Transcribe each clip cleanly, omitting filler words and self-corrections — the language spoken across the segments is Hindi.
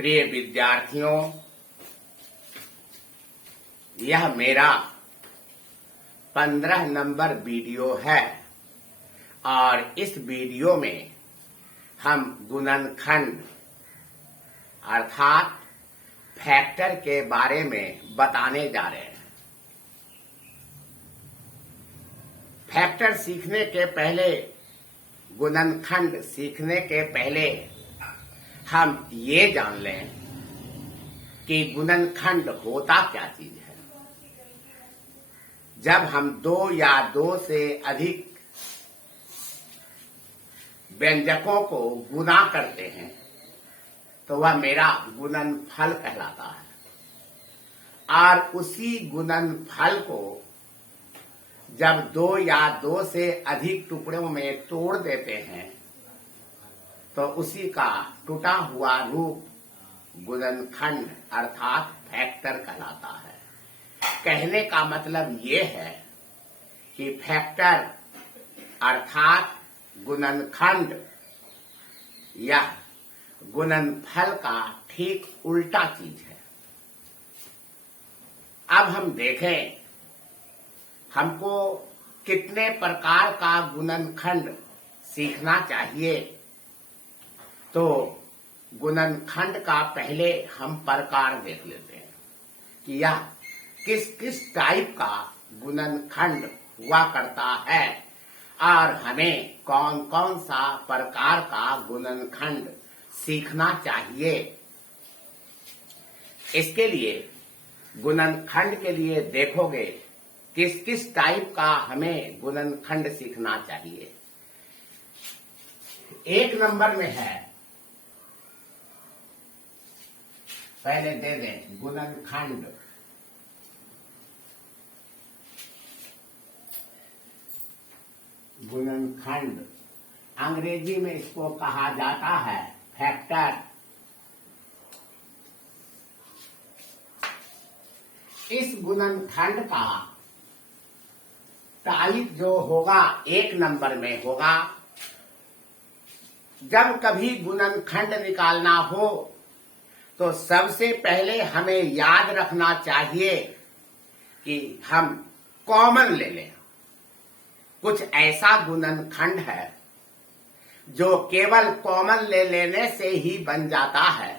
प्रिय विद्यार्थियों, यह मेरा 15 नंबर वीडियो है और इस वीडियो में हम गुणनखंड अर्थात फैक्टर के बारे में बताने जा रहे हैं। फैक्टर सीखने के पहले, गुणनखंड सीखने के पहले हम ये जान लें कि गुणनखंड होता क्या चीज है। जब हम दो या दो से अधिक व्यंजकों को गुणा करते हैं तो वह मेरा गुणनफल कहलाता है और उसी गुणनफल को जब दो या दो से अधिक टुकड़ों में तोड़ देते हैं तो उसी का टूटा हुआ रूप गुणनखंड अर्थात फैक्टर कहलाता है। कहने का मतलब ये है कि फैक्टर अर्थात गुणनखंड यह गुणनफल का ठीक उल्टा चीज है। अब हम देखें हमको कितने प्रकार का गुणनखंड सीखना चाहिए। तो गुणनखंड का पहले हम प्रकार देख लेते हैं कि यह किस किस टाइप का गुणनखंड हुआ करता है और हमें कौन कौन सा प्रकार का गुणनखंड सीखना चाहिए। इसके लिए गुणनखंड के लिए देखोगे किस किस टाइप का हमें गुणनखंड सीखना चाहिए। एक नंबर में है, पहले दे दें गुणनखंड। गुणनखंड अंग्रेजी में इसको कहा जाता है फैक्टर। इस गुणनखंड का टाइप जो होगा एक नंबर में होगा। जब कभी गुणनखंड निकालना हो तो सबसे पहले हमें याद रखना चाहिए कि हम कॉमन ले लें। कुछ ऐसा गुणनखंड है जो केवल कॉमन ले लेने से ही बन जाता है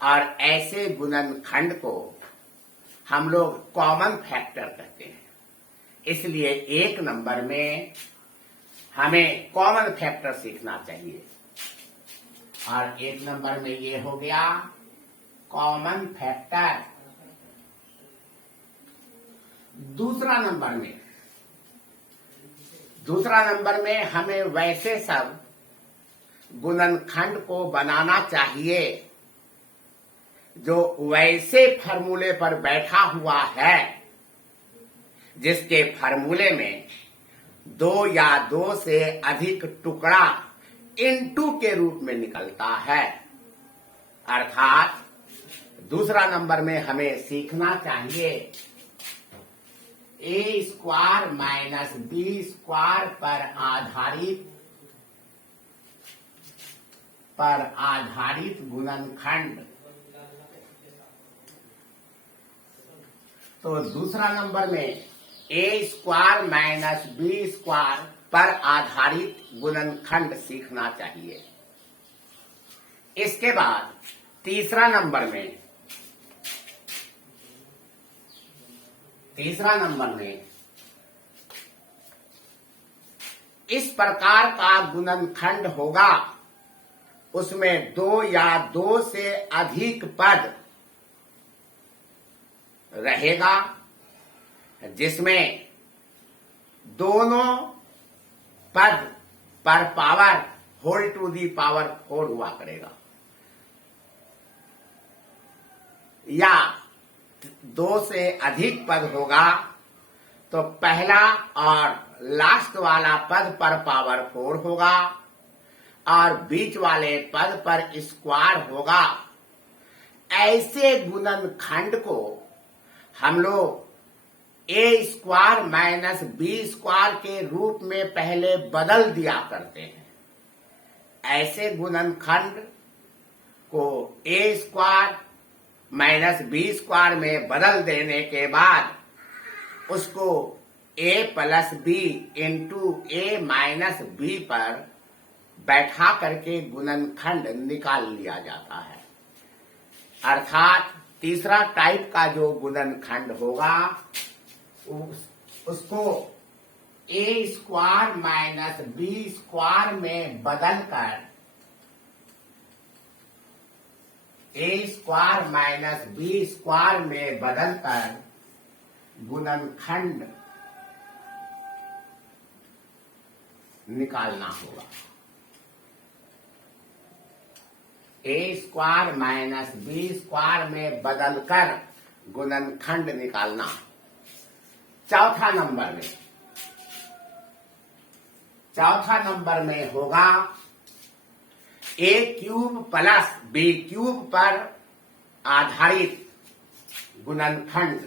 और ऐसे गुणनखंड को हम लोग कॉमन फैक्टर कहते हैं। इसलिए एक नंबर में हमें कॉमन फैक्टर सीखना चाहिए और एक नंबर में ये हो गया कॉमन फैक्टर। दूसरा नंबर में हमें वैसे सब गुणनखंड को बनाना चाहिए जो वैसे फार्मूले पर बैठा हुआ है जिसके फार्मूले में दो या दो से अधिक टुकड़ा इनटू के रूप में निकलता है। अर्थात दूसरा नंबर में हमें सीखना चाहिए ए स्क्वायर माइनस बी स्क्वायर पर आधारित गुणनखंड। तो दूसरा नंबर में ए स्क्वायर माइनस बी स्क्वायर पर आधारित गुणनखंड सीखना चाहिए। इसके बाद तीसरा नंबर में इस प्रकार का गुणनखंड होगा। उसमें दो या दो से अधिक पद रहेगा जिसमें दोनों पद पर power whole to the power 4 हुआ करेगा या दो से अधिक पद होगा तो पहला और लास्ट वाला पद पर पावर 4 होगा और बीच वाले पद पर स्क्वायर होगा। ऐसे गुणनखंड को हम लोग ए स्क्वायर माइनस बी स्क्वायर के रूप में पहले बदल दिया करते हैं। ऐसे गुणनखंड को ए स्क्वायर माइनस बी स्क्वायर में बदल देने के बाद उसको ए प्लस बी इंटू ए माइनस बी पर बैठा करके गुणनखंड निकाल लिया जाता है। अर्थात तीसरा टाइप का जो गुणनखंड होगा उसको ए स्क्वायर माइनस बी स्क्वायर में बदलकर ए स्क्वायर माइनस बी स्क्वायर में बदलकर गुणनखंड निकालना होगा। ए स्क्वायर माइनस बी स्क्वायर में बदलकर गुणनखंड निकालना। चौथा नंबर में होगा A cube plus B cube पर आधारित गुणनखंड।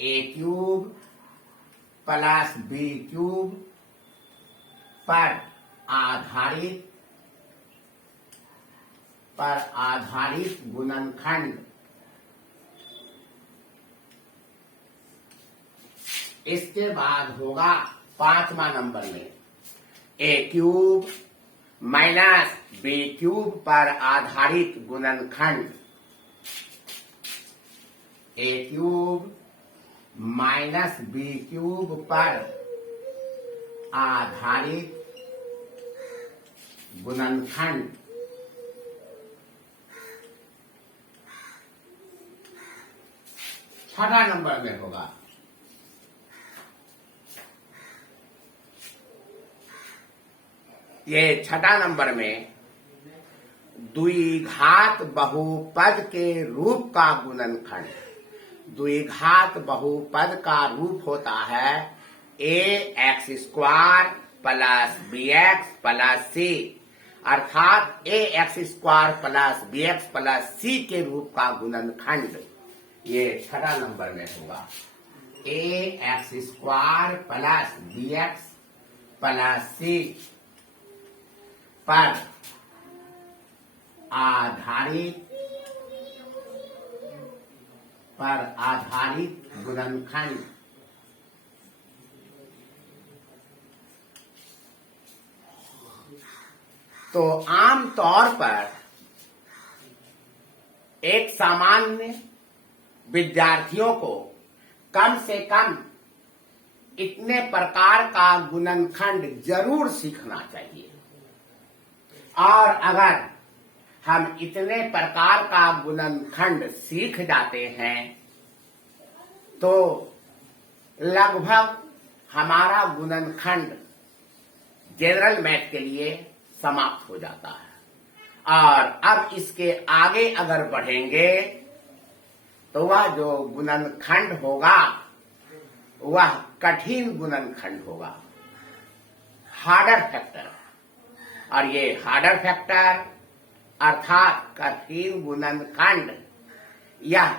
ए क्यूब प्लस बी क्यूब पर आधारित गुणनखंड। इसके बाद होगा 5वां नंबर में ए क्यूब माइनस बी क्यूब पर आधारित गुणनखंड। ए क्यूब माइनस बी क्यूब पर आधारित गुणनखंड। छठा नंबर में होगा ये छठा नंबर में द्विघात बहुपद के रूप का गुणनखंड। द्विघात बहुपद का रूप होता है A X square plus B X plus C, अर्थात A X square plus B X plus C के रूप का गुणनखंड ये छठा नंबर में होगा। A X square plus B X plus C पर आधारित गुणनखंड। तो आम तौर पर एक सामान्य विद्यार्थियों को कम से कम इतने प्रकार का गुणनखंड जरूर सीखना चाहिए। और अगर हम इतने प्रकार का गुणनखंड सीख जाते हैं तो लगभग हमारा गुणनखंड जनरल मैथ के लिए समाप्त हो जाता है। और अब इसके आगे अगर बढ़ेंगे तो वह जो गुणनखंड होगा वह कठिन गुणनखंड होगा, हार्डर फैक्टर। और ये हार्डर फैक्टर अर्थात कठिन गुणनखंड यह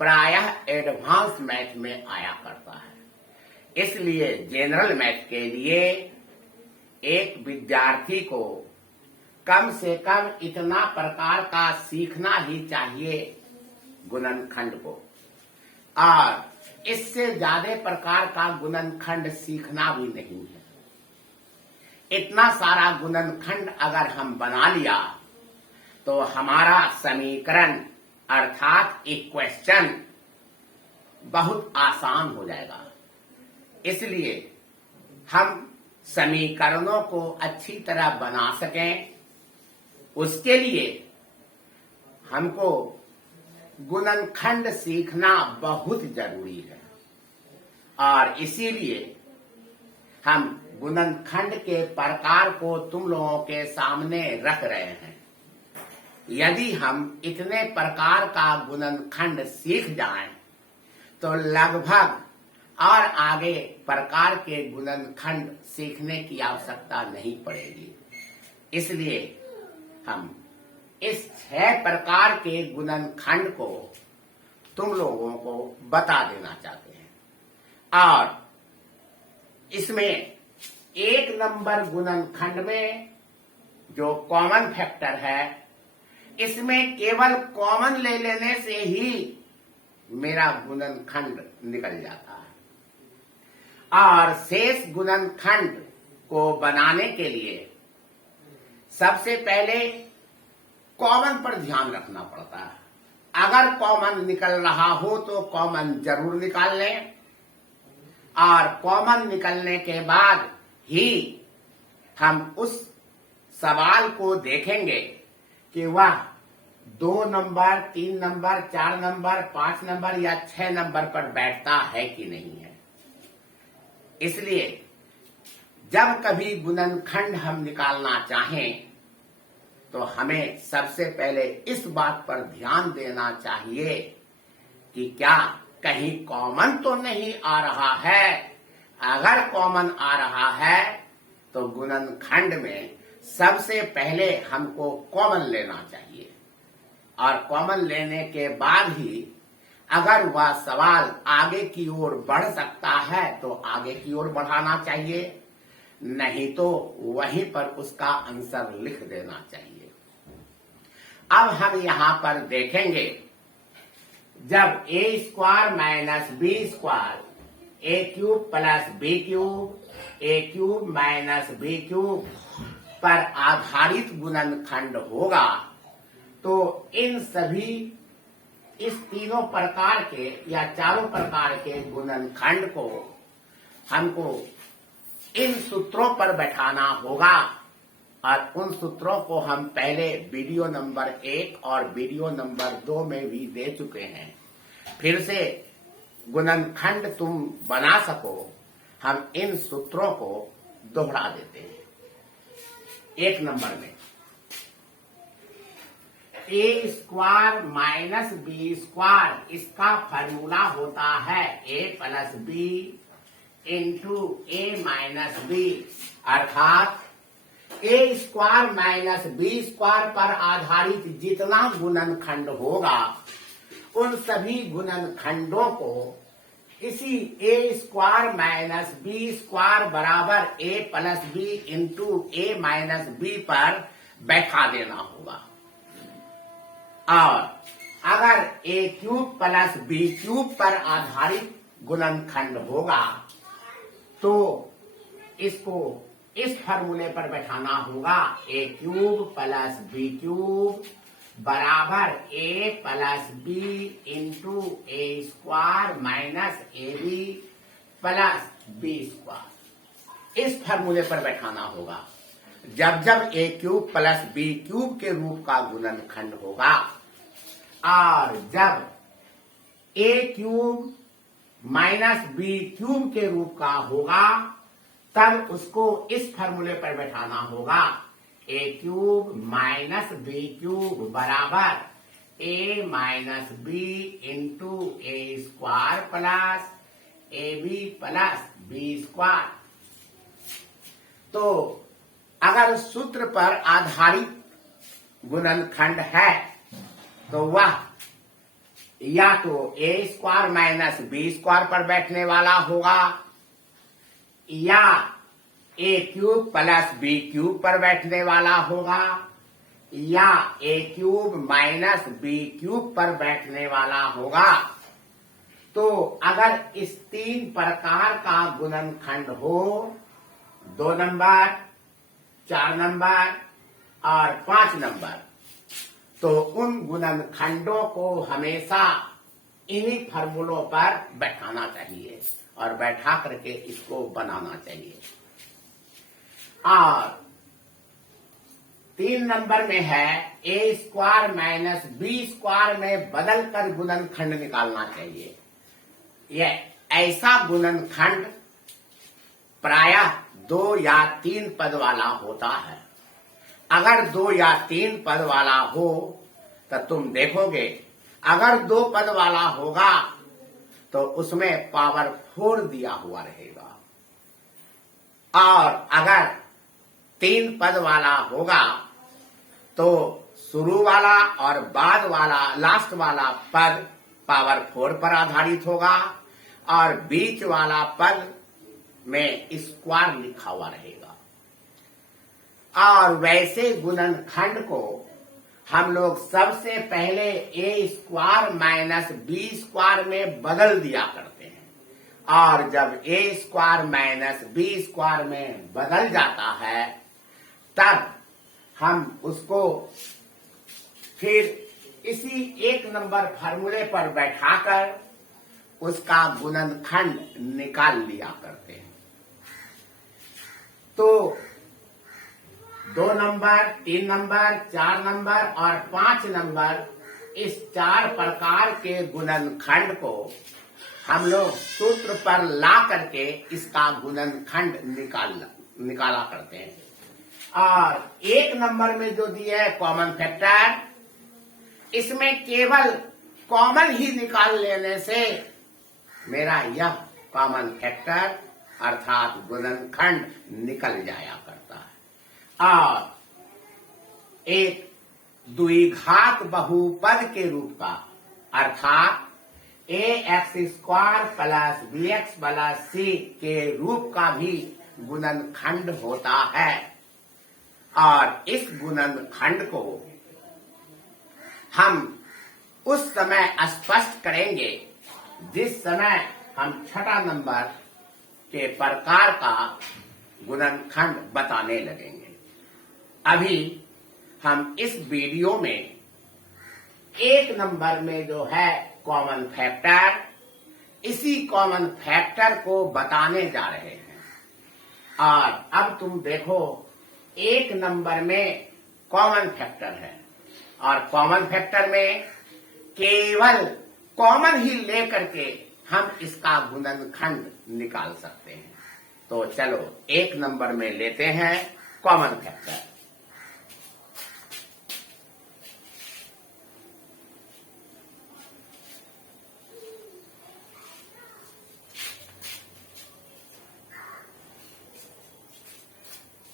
प्रायः एडवांस मैथ में आया करता है। इसलिए जनरल मैथ के लिए एक विद्यार्थी को कम से कम इतना प्रकार का सीखना ही चाहिए गुणनखंड को, और इससे ज्यादा प्रकार का गुणनखंड सीखना भी नहीं है। इतना सारा गुणनखंड अगर हम बना लिया तो हमारा समीकरण अर्थात इक्वेशन बहुत आसान हो जाएगा। इसलिए हम समीकरणों को अच्छी तरह बना सकें उसके लिए हमको गुणनखंड सीखना बहुत जरूरी है। और इसीलिए हम गुणनखंड के प्रकार को तुम लोगों के सामने रख रहे हैं। यदि हम इतने प्रकार का गुणनखंड सीख जाएं तो लगभग और आगे प्रकार के गुणनखंड सीखने की आवश्यकता नहीं पड़ेगी। इसलिए हम इस 6 प्रकार के गुणनखंड को तुम लोगों को बता देना चाहते हैं। और इसमें 1 नंबर गुणनखंड में जो कॉमन फैक्टर है, इसमें केवल कॉमन ले लेने से ही मेरा गुणनखंड निकल जाता है। और शेष गुणनखंड को बनाने के लिए सबसे पहले कॉमन पर ध्यान रखना पड़ता है। अगर कॉमन निकल रहा हो तो कॉमन जरूर निकाल लें, और कॉमन निकलने के बाद ही हम उस सवाल को देखेंगे कि वह 2 नंबर, 3 नंबर, 4 नंबर, 5 नंबर या 6 नंबर पर बैठता है कि नहीं है। इसलिए जब कभी गुणनखंड हम निकालना चाहें तो हमें सबसे पहले इस बात पर ध्यान देना चाहिए कि क्या कहीं कॉमन तो नहीं आ रहा है। अगर कॉमन आ रहा है तो गुणनखंड में सबसे पहले हमको कॉमन लेना चाहिए, और कॉमन लेने के बाद ही अगर वह सवाल आगे की ओर बढ़ सकता है तो आगे की ओर बढ़ाना चाहिए, नहीं तो वहीं पर उसका आंसर लिख देना चाहिए। अब हम यहां पर देखेंगे, जब a square minus b square a cube plus B cube a cube minus B cube पर आधारित गुणनखंड होगा तो इन सभी इस तीनों प्रकार के या चारों प्रकार के गुणनखंड को हमको इन सूत्रों पर बैठाना होगा, और उन सूत्रों को हम पहले वीडियो नंबर 1 और वीडियो नंबर 2 में भी दे चुके हैं। फिर से गुणनखंड तुम बना सको, हम इन सूत्रों को दोहरा देते हैं। 1 नंबर में ए स्क्वायर माइनस बी स्क्वायर, इसका फॉर्मूला होता है ए प्लस बी इंटू ए माइनस बी, अर्थात ए स्क्वायर माइनस बी स्क्वायर पर आधारित जितना गुणनखंड होगा उन सभी गुणनखंडों को इसी ए स्क्वायर माइनस बी स्क्वायर बराबर A plus B into A minus B पर बैठा देना होगा। और अगर ए क्यूब प्लस बी क्यूब पर आधारित गुणनखंड होगा तो इसको इस फार्मूले पर बैठाना होगा, A cube plus B cube बराबर A plus B into A square minus A B plus B square. इस फार्मूले पर बैठाना होगा। जब जब A cube plus B cube के रूप का गुणनखंड होगा और जब A cube minus B cube के रूप का होगा तब उसको इस फार्मूले पर बैठाना होगा, A cube minus B cube बराबर A minus B into A square plus A B plus B square. तो अगर सूत्र पर आधारित गुणनखंड है तो वह या तो ए स्क्वायर माइनस बी स्क्वायर पर बैठने वाला होगा, या ए क्यूब प्लस बी क्यूब पर बैठने वाला होगा, या ए क्यूब माइनस बी क्यूब पर बैठने वाला होगा। तो अगर इस 3 प्रकार का गुणनखंड हो, 2 नंबर, 4 नंबर और 5 नंबर, तो उन गुणनखंडों को हमेशा इन्हीं फार्मूलों पर बैठाना चाहिए और बैठा करके इसको बनाना चाहिए। और 3 नंबर में है ए स्क्वायर माइनस बी स्क्वायर में बदल कर गुणनखंड निकालना चाहिए। यह ऐसा गुणनखंड प्रायः 2 या 3 पद वाला होता है। अगर 2 या 3 पद वाला हो तो तुम देखोगे, अगर 2 पद वाला होगा तो उसमें पावर 4 दिया हुआ रहेगा, और अगर 3 पद वाला होगा तो शुरू वाला और बाद वाला लास्ट वाला पद पावर 4 पर आधारित होगा, और बीच वाला पद में स्क्वायर लिखा हुआ रहेगा। और वैसे गुणनखंड को हम लोग सबसे पहले ए स्क्वायर माइनस बी स्क्वायर में बदल दिया करते हैं, और जब ए स्क्वायर माइनस बी स्क्वायर में बदल जाता है तब हम उसको फिर इसी एक नंबर फार्मूले पर बैठाकर उसका गुणनखंड निकाल लिया करते हैं। तो 2 नंबर, 3 नंबर, 4 नंबर और 5 नंबर, इस 4 प्रकार के गुणनखंड को हम लोग सूत्र पर ला करके इसका गुणनखंड निकाला करते हैं। और 1 नंबर में जो दिया है कॉमन फैक्टर, इसमें केवल कॉमन ही निकाल लेने से मेरा यह कॉमन फैक्टर अर्थात गुणनखंड निकल जाया करता है। और एक द्विघात बहुपद के रूप का अर्थात ax square plus bx plus c के रूप का भी गुणनखंड होता है। और इस गुणनखंड को हम उस समय स्पष्ट करेंगे जिस समय हम छठा नंबर के प्रकार का गुणनखंड बताने लगेंगे। अभी हम इस वीडियो में 1 नंबर में जो है कॉमन फैक्टर, इसी कॉमन फैक्टर को बताने जा रहे हैं। और अब तुम देखो 1 नंबर में कॉमन फैक्टर है, और कॉमन फैक्टर में केवल कॉमन ही लेकर के हम इसका गुणनखंड निकाल सकते हैं। तो चलो 1 नंबर में लेते हैं कॉमन फैक्टर।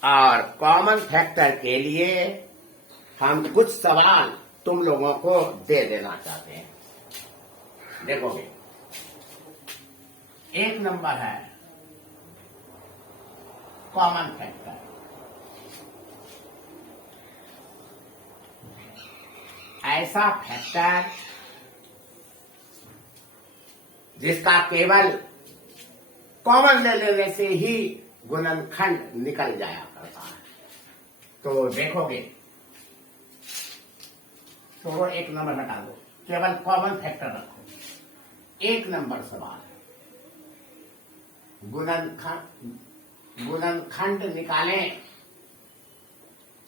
और कॉमन फैक्टर के लिए हम कुछ सवाल तुम लोगों को दे देना चाहते हैं। देखोगे 1 नंबर है कॉमन फैक्टर। ऐसा फैक्टर जिसका केवल कॉमन ले लेने से ही गुणनखंड निकल जाया करता है। तो देखोगे तो 1 नंबर हटा दो, केवल कॉमन फैक्टर रखो। 1 नंबर सवाल है, गुणनखंड निकालें।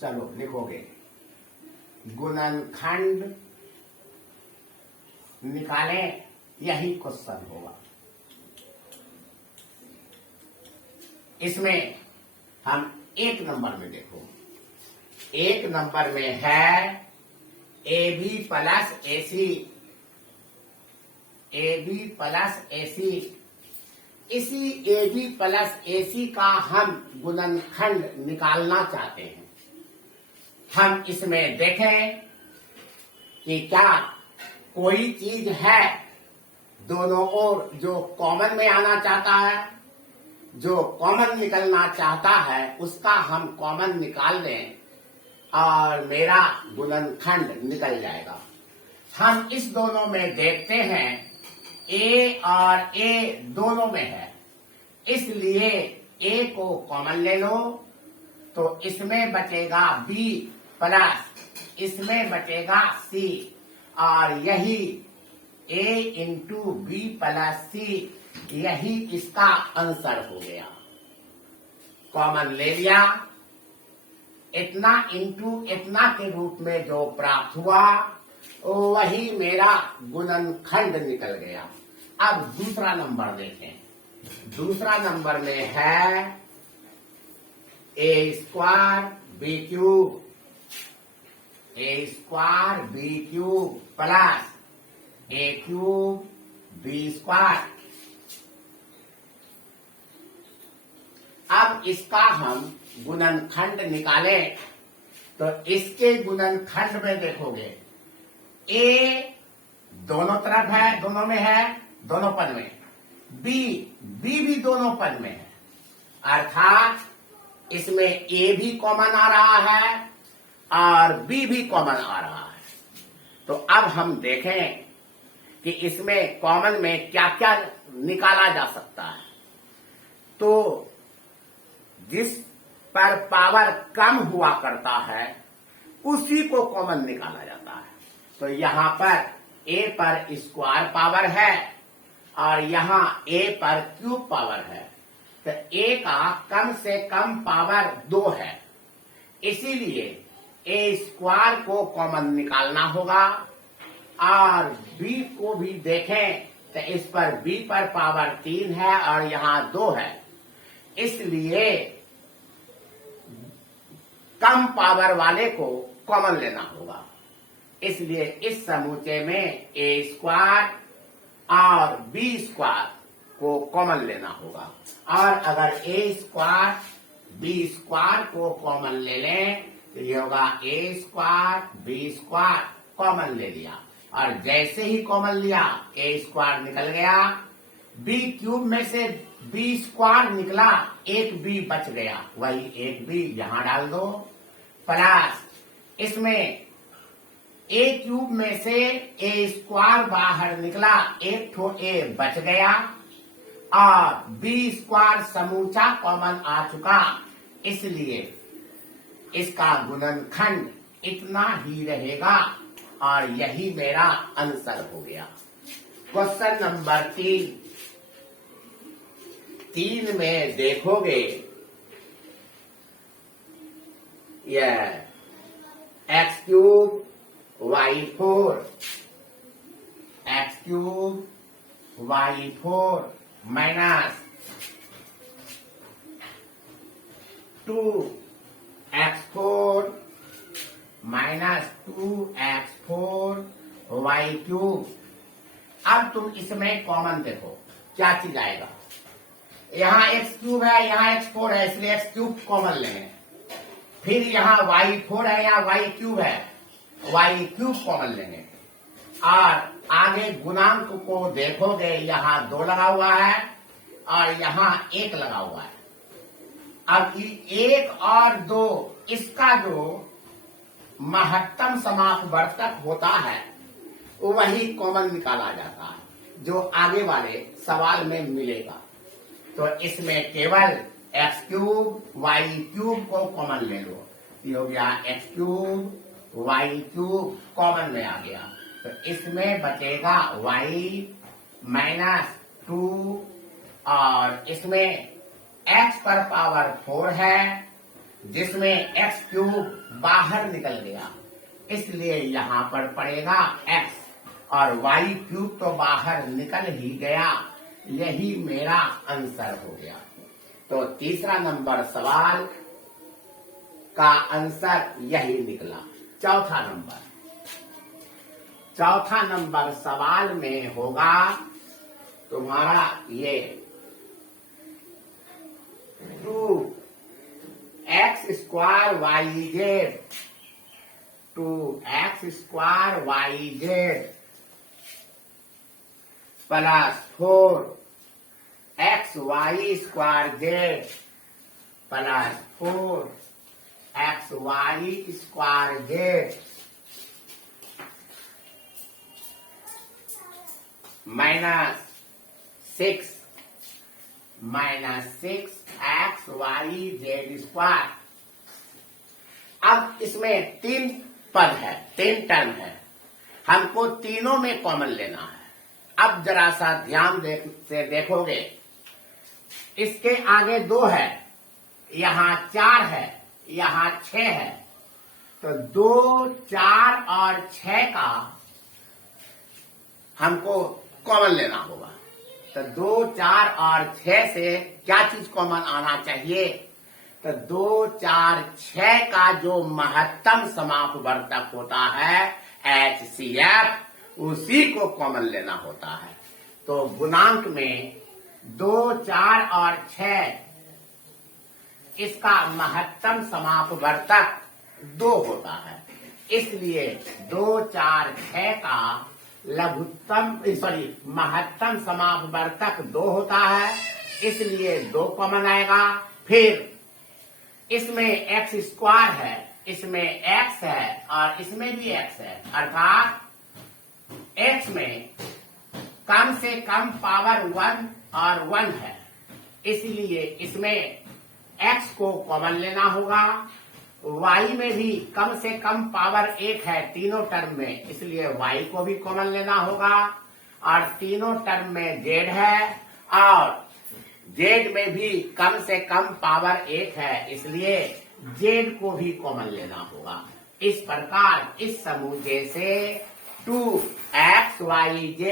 चलो लिखोगे गुणनखंड निकालें, यही क्वेश्चन होगा। इसमें हम 1 नंबर में देखो, 1 नंबर में है AB प्लस AC, इसी AB प्लस AC का हम गुणनखंड निकालना चाहते हैं। हम इसमें देखें कि क्या कोई चीज है दोनों ओर जो कॉमन में आना चाहता है। जो कॉमन निकलना चाहता है उसका हम कॉमन निकाल दें और मेरा गुणनखंड निकल जाएगा। हम इस दोनों में देखते हैं A और A दोनों में है, इसलिए A को कॉमन ले लो तो इसमें बचेगा B प्लस इसमें बचेगा C, और यही A into B plus C, यही इसका आंसर हो गया। कॉमन ले लिया, इतना इंटू इतना के रूप में जो प्राप्त हुआ वही मेरा गुणनखंड निकल गया। अब दूसरा नंबर देखें। दूसरा नंबर में है A square B cube, A square B cube plus A cube B square. अब इसका हम गुणनखंड निकालें तो इसके गुणनखंड में देखोगे A दोनों तरफ है, दोनों में है, दोनों पद में। B भी दोनों पद में है, अर्थात इसमें ए भी कॉमन आ रहा है और बी भी कॉमन आ रहा है। तो अब हम देखें कि इसमें कॉमन में क्या क्या निकाला जा सकता है। तो जिस पर पावर कम हुआ करता है उसी को कॉमन निकाला जाता है। तो यहां पर ए पर स्क्वायर पावर है और यहां ए पर क्यूब पावर है। तो ए का कम से कम पावर 2 है, इसीलिए ए स्क्वायर को कॉमन निकालना होगा। और बी को भी देखें तो इस पर बी पर पावर 3 है और यहां 2 है, इसलिए कम पावर वाले को कॉमन लेना होगा। इसलिए इस समूचे में ए स्क्वायर और बी स्क्वायर को कॉमन लेना होगा। और अगर ए स्क्वायर बी स्क्वायर को कॉमन ले लें तो ये होगा ए स्क्वायर बी स्क्वायर, कॉमन ले लिया। और जैसे ही कॉमन लिया ए स्क्वायर निकल गया, बी क्यूब में से बी स्क्वायर निकला, एक बी बच गया, वही एक बी यहां डाल दो। प्लस इसमें ए क्यूब में से ए स्क्वायर बाहर निकला, एक ठो ए बच गया और बी स्क्वायर समूचा कॉमन आ चुका, इसलिए इसका गुणनखंड इतना ही रहेगा और यही मेरा आंसर हो गया। क्वेश्चन नंबर 3 में देखोगे यह x cube y 4 minus 2x4 minus 2x4 y cube. अब तुम इसमें कॉमन देखो क्या चीज आएगा। यहाँ एक्स क्यूब है, यहाँ x4 है, इसलिए एक्स क्यूब कॉमन लेंगे। फिर यहाँ y4 है, यहाँ y क्यूब है, y क्यूब कॉमन लेंगे। और आगे गुणांक को देखोगे, यहाँ 2 लगा हुआ है और यहाँ 1 लगा हुआ है। अब 1 और 2 इसका जो महत्तम समापवर्तक होता है वही कॉमन निकाला जाता है, जो आगे वाले सवाल में मिलेगा। तो इसमें केवल एक्स क्यूब वाई क्यूब को कॉमन ले लो, ये हो गया x cube y cube common में आ गया। तो इसमें बचेगा वाई माइनस 2 और इसमें x पर पावर 4 है, जिसमें x क्यूब बाहर निकल गया, इसलिए यहाँ पर पड़ेगा x और y क्यूब तो बाहर निकल ही गया, यही मेरा आंसर हो गया। तो तीसरा नंबर सवाल का आंसर यही निकला। चौथा नंबर सवाल में होगा तुम्हारा ये 2x square y z 2x square y z plus 4x y square z plus 4x y square z minus 6x y z square. अब इसमें 3 पद है, 3 टर्म है, हमको तीनों में कॉमन लेना है। अब जरा सा ध्यान से देखोगे, इसके आगे 2 है, यहाँ 4 है, यहाँ 6 है, तो 2, 4 और 6 का हमको कॉमन लेना होगा। तो 2, 4 और 6 से क्या चीज कॉमन आना चाहिए? तो 2, 4, 6 का जो महत्तम समापवर्तक होता है HCF, उसी को कॉमन लेना होता है। तो गुणांक में 2, 4 और 6 इसका महत्तम समापवर्तक 2 होता है, इसलिए 2, 4, 6 का महत्तम समापवर्तक 2 होता है, इसलिए 2 कॉमन आएगा। फिर इसमें एक्स स्क्वायर है, इसमें एक्स है और इसमें भी एक्स है, अर्थात एक्स में कम से कम पावर 1 और 1 है, इसलिए इसमें एक्स को कॉमन लेना होगा। वाई में भी कम से कम पावर 1 है तीनों टर्म में, इसलिए वाई को भी कॉमन लेना होगा। और तीनों टर्म में जेड है और जेड में भी कम से कम पावर 1 है, इसलिए जेड को भी कॉमन लेना होगा। इस प्रकार इस समूचे से 2xyz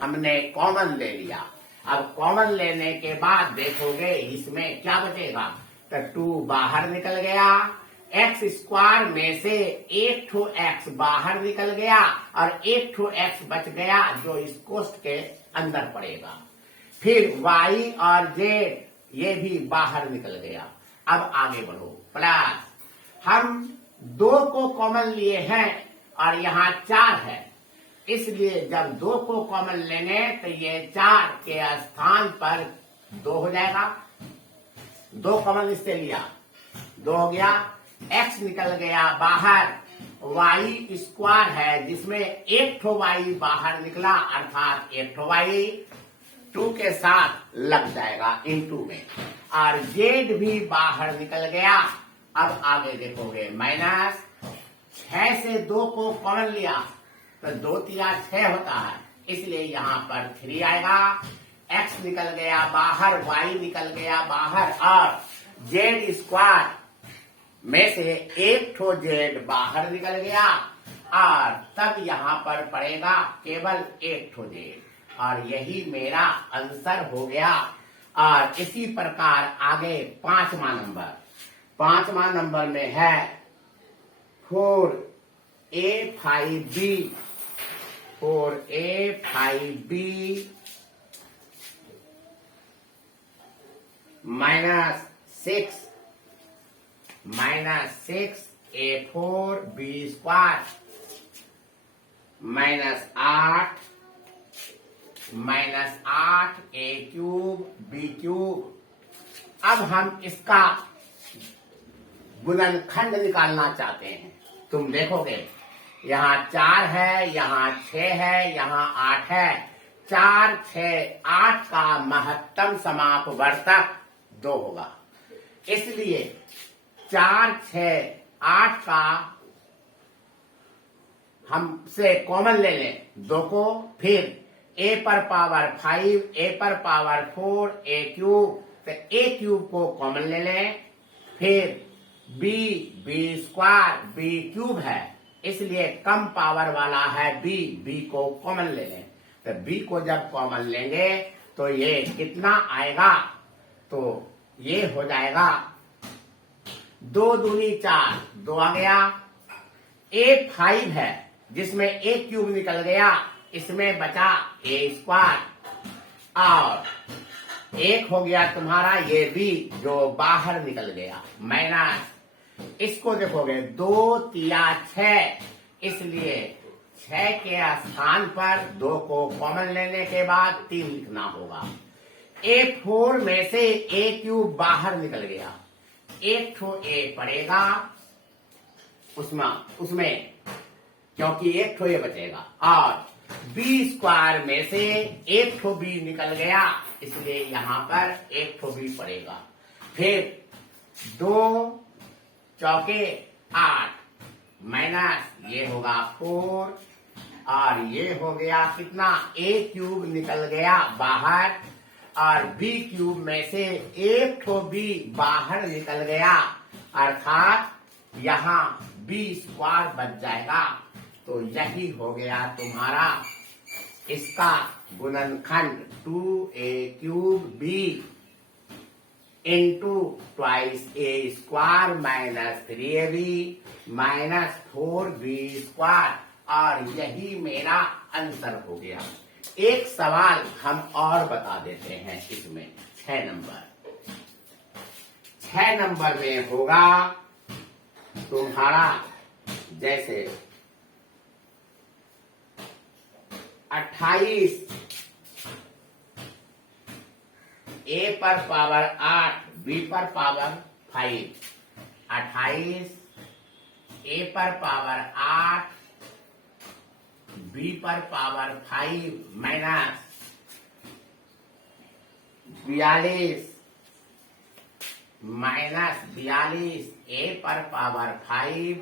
हमने कॉमन ले लिया। अब कॉमन लेने के बाद देखोगे इसमें क्या बचेगा, तो 2 बाहर निकल गया, एक्स स्क्वायर में से एक ठो एक्स बाहर निकल गया और एक ठो एक्स बच गया जो इस कोष्ठ के अंदर पड़ेगा। फिर y और z ये भी बाहर निकल गया। अब आगे बढ़ो, प्लस हम 2 को कॉमन लिए हैं और यहाँ 4 है, इसलिए जब 2 को कॉमन लेंगे तो ये 4 के स्थान पर 2 हो जाएगा। 2 कॉमन इससे लिया, 2 हो गया, x निकल गया बाहर, y स्क्वायर है जिसमें एक ठो y बाहर निकला, अर्थात एक ठो y 2 के साथ लग जाएगा इनटू में, और z भी बाहर निकल गया। अब आगे देखोगे माइनस 6 से 2 को कॉमन लिया तो 2 तिया 6 होता है, इसलिए यहाँ पर 3 आएगा, x निकल गया बाहर, y निकल गया बाहर और z स्क्वायर में से एक ठो जेड बाहर निकल गया और तब यहाँ पर पड़ेगा केवल एक ठो जेड, और यही मेरा आंसर हो गया। और इसी प्रकार आगे 5वां नंबर, 5वां नंबर में है 4a5b, 4a5b minus 6a4b square minus 8a cube b cube. अब हम इसका गुणनखंड निकालना चाहते हैं। तुम देखोगे यहाँ 4 है, यहाँ 6 है, यहाँ 8 है, 4, 6, 8 का महत्तम समापवर्तक 2 होगा, इसलिए 4, 6, 8 का हमसे कॉमन ले लें 2 को, फिर a पर पावर 5, a पर पावर 4, a क्यूब, तो a क्यूब को कॉमन ले लें, फिर b स्क्वायर b क्यूब है, इसलिए कम पावर वाला है b को कॉमन ले लें। तो b को जब कॉमन लेंगे तो ये कितना आएगा, तो ये हो जाएगा 2 दूनी 4, 2 आ गया, a 5 है जिसमें a क्यूब निकल गया, इसमें बचा a स्क्वायर और 1 हो गया तुम्हारा ये b जो बाहर निकल गया, माइनस इसको देखोगे 2 तिया 6, इसलिए 6 के स्थान पर 2 को कॉमन लेने के बाद 3 लिखना होगा। a4 में से a क्यूब बाहर निकल गया, एक ठो a पड़ेगा उसमें क्योंकि एक ठो a बचेगा, और b स्क्वायर में से एक ठो b निकल गया, इसलिए यहाँ पर एक ठो b पड़ेगा। फिर 2 चौके 8 माइनस ये होगा 4 और ये हो गया कितना, a क्यूब निकल गया बाहर और b क्यूब में से एक ठो b बाहर निकल गया, अर्थात यहाँ b स्क्वायर बच जाएगा। तो यही हो गया तुम्हारा इसका गुणनखंड 2a cube b into twice a square minus 3ab minus 4b square, और यही मेरा आंसर हो गया। एक सवाल हम और बता देते हैं इसमें, 6 नंबर में होगा तुम्हारा जैसे 28 a पर पावर 8 b पर पावर 5 28, ए पर पावर 8, बी पर पावर 5 माइनस 42 माइनस 42, ए पर पावर 5,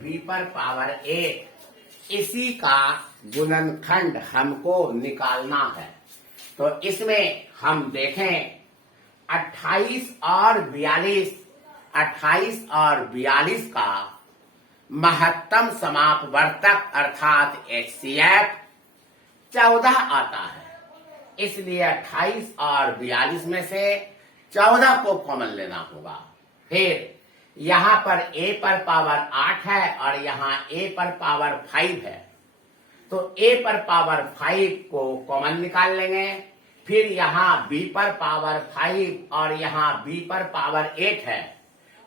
बी पर पावर 8, इसी का गुणनखंड हमको निकालना है। तो इसमें हम देखें 28 और 42 का महत्तम समापवर्तक अर्थात HCF 14 आता है। इसलिए 28 और 42 में से 14 को कॉमन लेना होगा। फिर यहाँ पर a पर पावर 8 है और यहाँ a पर पावर 5 है, तो a पर पावर 5 को कॉमन निकाल लेंगे। फिर यहाँ b पर पावर 5 और यहाँ b पर पावर 8 है,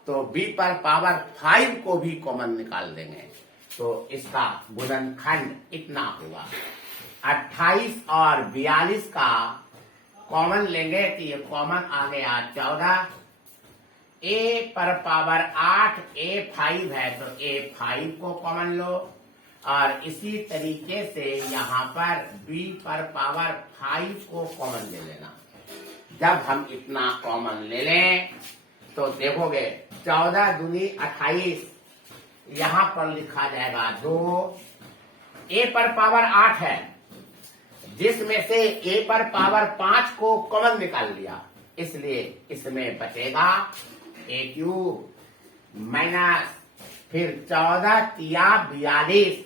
तो b पर पावर 5 को भी कॉमन निकाल देंगे। तो इसका गुणनखंड इतना होगा। 28 और 42 का कॉमन लेंगे तो ये कॉमन आ गया 14। a पर पावर 8 a5 है, तो a5 को कॉमन लो और इसी तरीके से यहाँ पर b पर पावर 5 को कॉमन ले लेना। जब हम इतना कॉमन ले लें तो देखोगे 14 दूनी 28, यहाँ पर लिखा जाएगा 2। a पर पावर 8 है, जिसमें से a पर पावर 5 को कॉमन निकाल लिया, इसलिए इसमें बचेगा a³ माइनस फिर 14 तिया 42,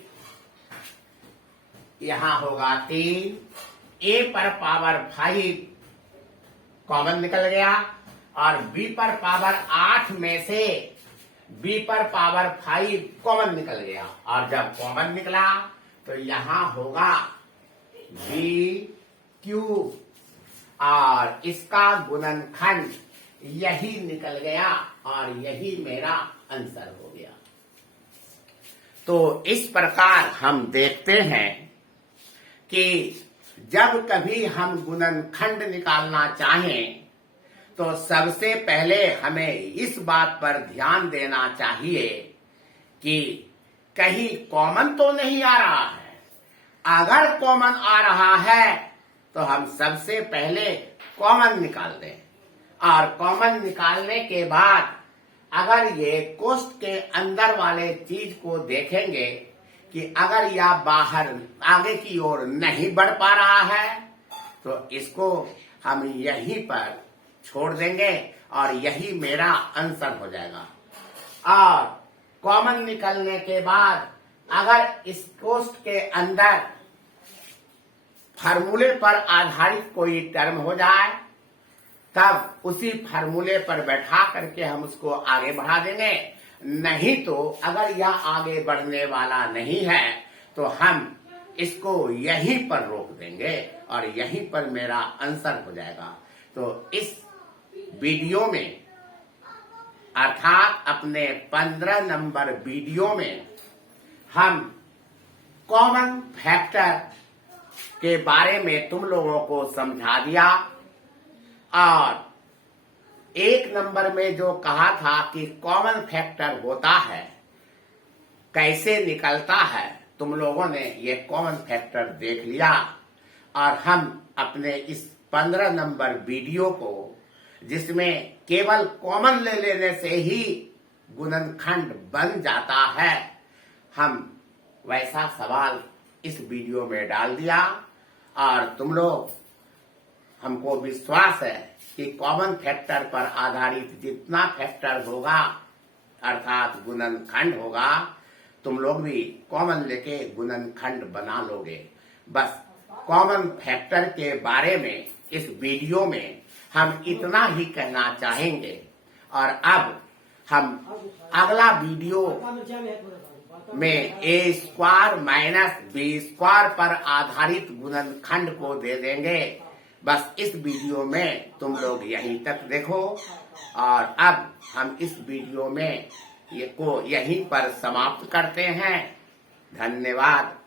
यहाँ होगा 3। a पर पावर 5 कॉमन निकल गया और b पर पावर 8 में से b पर पावर 5 कॉमन निकल गया, और जब कॉमन निकला तो यहाँ होगा b³ और इसका गुणनखंड यही निकल गया और यही मेरा आंसर हो गया। तो इस प्रकार हम देखते हैं कि जब कभी हम गुणनखंड निकालना चाहें तो सबसे पहले हमें इस बात पर ध्यान देना चाहिए कि कहीं कॉमन तो नहीं आ रहा है। अगर कॉमन आ रहा है तो हम सबसे पहले कॉमन निकाल दें, और कॉमन निकालने के बाद अगर ये कोष्ठ के अंदर वाले चीज को देखेंगे कि अगर यह बाहर आगे की ओर नहीं बढ़ पा रहा है तो इसको हम यहीं पर छोड़ देंगे और यही मेरा आंसर हो जाएगा। और कॉमन निकलने के बाद अगर इस कोष्ठ के अंदर फार्मूले पर आधारित कोई टर्म हो जाए तब उसी फार्मूले पर बैठा करके हम उसको आगे बढ़ा देंगे। नहीं तो अगर यह आगे बढ़ने वाला नहीं है तो हम इसको यहीं पर रोक देंगे और यहीं पर मेरा आंसर हो जाएगा। तो इस वीडियो में अर्थात अपने 15 नंबर वीडियो में हम कॉमन फैक्टर के बारे में तुम लोगों को समझा दिया, और 1 नंबर में जो कहा था कि कॉमन फैक्टर होता है कैसे निकलता है, तुम लोगों ने ये कॉमन फैक्टर देख लिया। और हम अपने इस 15 नंबर वीडियो को, जिसमें केवल कॉमन ले लेने से ही गुणनखंड बन जाता है, हम वैसा सवाल इस वीडियो में डाल दिया। और तुम लोग, हमको विश्वास है कि कॉमन फैक्टर पर आधारित जितना फैक्टर होगा अर्थात गुणनखंड होगा, तुम लोग भी कॉमन लेके गुणनखंड बना लोगे। बस कॉमन फैक्टर के बारे में इस वीडियो में हम इतना ही कहना चाहेंगे। और अब हम अगला वीडियो में a² माइनस b² पर आधारित गुणनखंड को दे देंगे। बस इस वीडियो में तुम लोग यहीं तक देखो, और अब हम इस वीडियो में यहीं पर समाप्त करते हैं। धन्यवाद।